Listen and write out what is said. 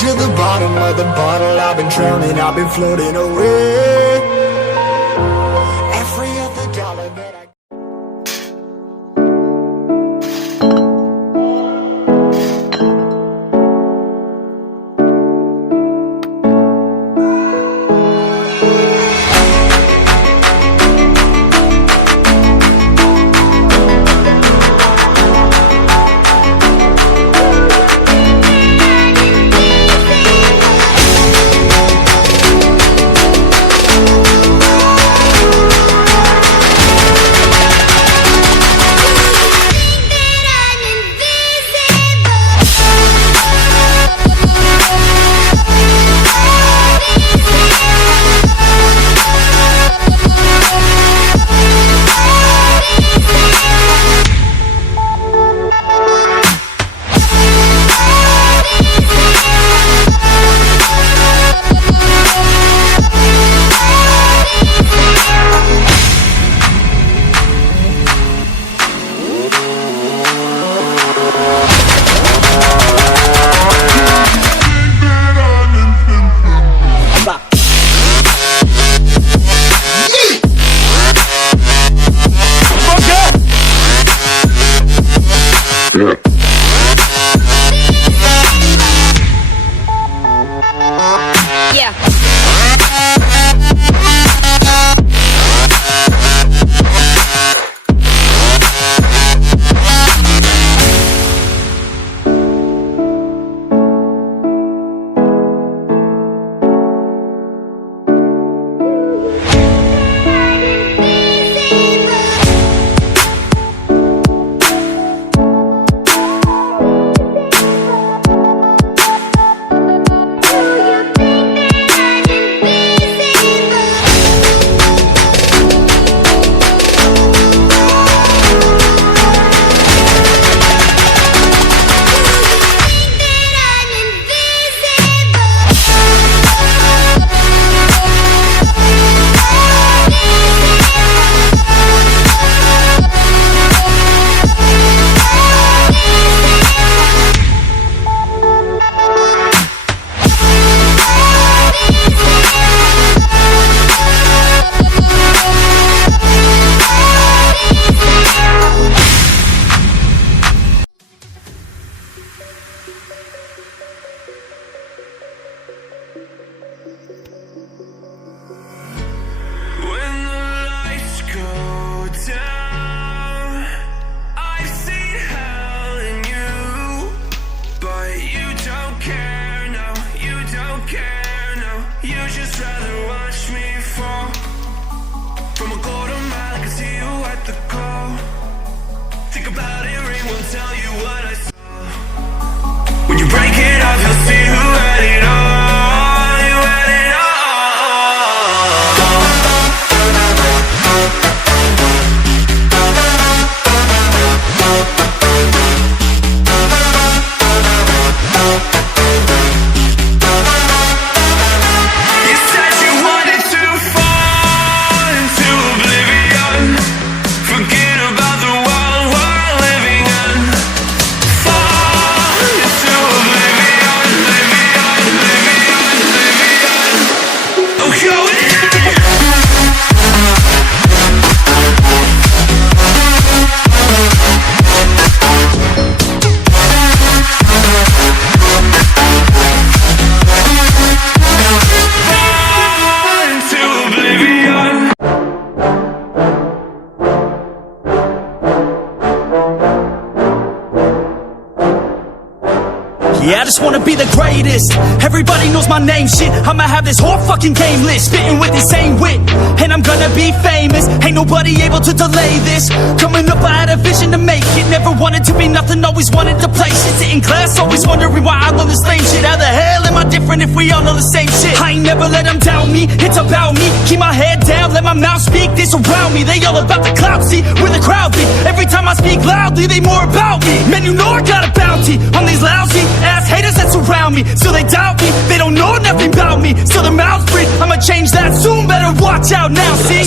to the bottom of the bottle. I've been drowning, I've been floating away. Every other dollar that I Yeah, I just wanna be the greatest. Everybody knows my name, shit. I'ma have this whole fucking game list, spitting with the same wit, and I'm gonna be famous. Ain't nobody able to delay this. Coming up, I had a vision to make it. Never wanted to be nothing, always wanted to play shit. Sit in class, always wondering why I love the same shit. How the hell am I different if we all know the same shit? I ain't never let them doubt me, it's about me. Keep my head down, let my mouth speak. This around me, they all about the clout, see where the crowd be. Every time I speak loudly, they more about me. Man, you know I got a bounty on these lousy ass haters that surround me. So they doubt me, they don't know nothing about me. So their mouths free, I'ma change that soon. Better watch out now, see?